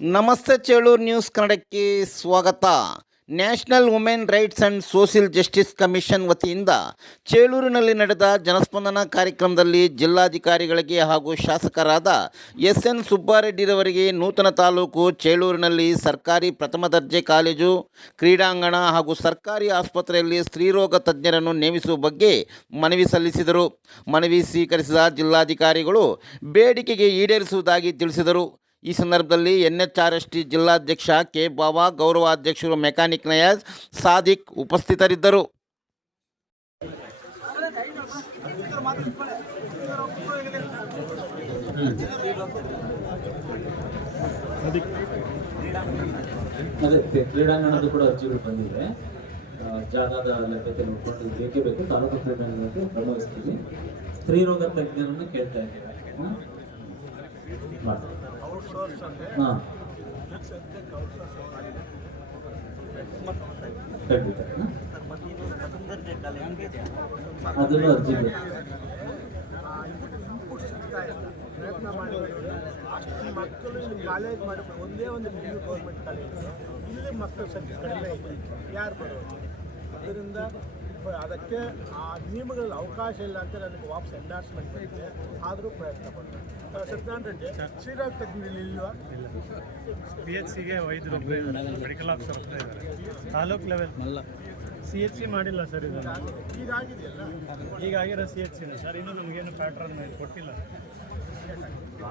ನಮಸ್ತೆ ಚೇಳೂರು ನ್ಯೂಸ್ ಕನ್ನಡಕ್ಕೆ ಸ್ವಾಗತ. National women rights and social justice commission ವತಿಯಿಂದ ಚೇಳೂರಿನಲ್ಲಿ ನಡೆದ ಜನಸ್ಪಂದನ ಕಾರ್ಯಕ್ರಮದಲ್ಲಿ ಜಿಲ್ಲಾಧಿಕಾರಿಗಳಿಗೆ ಹಾಗೂ ಶಾಸಕರಾದ ಎಸ್ ಎನ್ ಸುಬ್ಬಾರೆಡ್ಡಿರವರಿಗೆ ನೂತನ ತಾಲೂಕು ಚೇಳೂರಿನಲ್ಲಿ ಸರ್ಕಾರಿ ಪ್ರಥಮ ದರ್ಜೆ ಕಾಲೇಜು, ಕ್ರೀಡಾಂಗಣ ಹಾಗೂ ಸರ್ಕಾರಿ ಆಸ್ಪತ್ರೆಯಲ್ಲಿ ಸ್ತ್ರೀರೋಗ ತಜ್ಞರನ್ನು ನೇಮಿಸುವ ಬಗ್ಗೆ ಮನವಿ ಸಲ್ಲಿಸಿದರು. ಮನವಿ ಸ್ವೀಕರಿಸಿದ ಜಿಲ್ಲಾಧಿಕಾರಿಗಳು ಬೇಡಿಕೆಗೆ ಈಡೇರಿಸುವುದಾಗಿ ತಿಳಿಸಿದರು. ಈ ಸಂದರ್ಭದಲ್ಲಿ N H R S T ಜಿಲ್ಲಾಧ್ಯಕ್ಷ ಕೆ ಬಾಬಾ ಗೌರವಾಧ್ಯಕ್ಷರು ಮೆಕ್ಯಾನಿಕ್ ನಯಾಜ್, ಸಾದಿಕ್ ಉಪಸ್ಥಿತರಿದ್ದರು. ಅದೇ ಕ್ರೀ- ಕ್ರೀಡಾಂಗಣದ ಕೂಡ ಅರ್ಜಿಗಳು ಬಂದಿದೆ. ಜಾಗದ ಲಭ್ಯತೆ ನೋಡ್ಕೊಂಡು ಬೇಕೇ ಬೇಕು, ತಾಲೂಕು ಕ್ರೀಡಾಂಗಣಕ್ಕೆ ಗಮನಿಸ್ತೀವಿ. ಸ್ತ್ರೀ ರೋಗ ತಜ್ಞರನ್ನು ಕೇಳ್ತಾ ಇದ್ದೀವಿ. ಹ್ಮ್? ಹಾಂ? ಅದನ್ನು ಅರ್ಜಿ. ಪ್ರಯತ್ನ ಮಾಡಿ ಅಷ್ಟು ಮಕ್ಕಳು ಕಾಲೇಜ್ ಮಾಡಿ ಒಂದೇ ಒಂದು ಡಿಗ್ರಿ ಗೌರ್ಮೆಂಟ್ ಕಾಲೇಜ್ ಇಲ್ಲಿ ಮಕ್ಕಳ ಸಂಖ್ಯೆ ಕಡಿಮೆ ಯಾರು ಬರೋದು ಅದರಿಂದ ಅದಕ್ಕೆ ಆ ನಿಯಮಗಳಲ್ಲಿ ಅವಕಾಶ ಇಲ್ಲ ಅಂತ ನನಗೆ ವಾಪಸ್ ಎಂಡಾರ್ಸ್ಮೆಂಟ್ ಬಂದಿದೆ. ಆದರೂ ಪ್ರಯತ್ನ ಪಡ್ತೀನಿ. ಸತ್ಯನಾರಾಯಣ ರೆಡ್ಡಿ ಶ್ರೀರಾಮ್ ತಜ್ಞರಲ್ಲಿ ಇಲ್ವಾ? ಪಿ ಎಚ್ ಸಿಗೆ ವೈದ್ಯರು ಮೆಡಿಕಲ್ ಆಫೀಸರ್ ಒಬ್ಬರೇ ಇದ್ದಾರೆ. Taluk level C H C ಮಾಡಿಲ್ಲ ಸರ್ ಇದನ್ನು ಈಗಾಗಿದೆಯಲ್ಲ ಈಗ ಆಗಿರೋ ಸಿ ಎಚ್ ಸಿನೇ ಸರ್ ಇನ್ನೂ ನಮಗೇನು ಪ್ಯಾಟ್ರನ್ ಕೊಟ್ಟಿಲ್ಲ.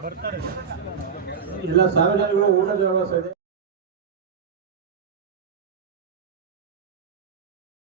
ಬರ್ತಾರೆ. ಇಲ್ಲ ಸಾವಿರಾರು ಊಟದ ವ್ಯವಸ್ಥೆ ಇದೆ.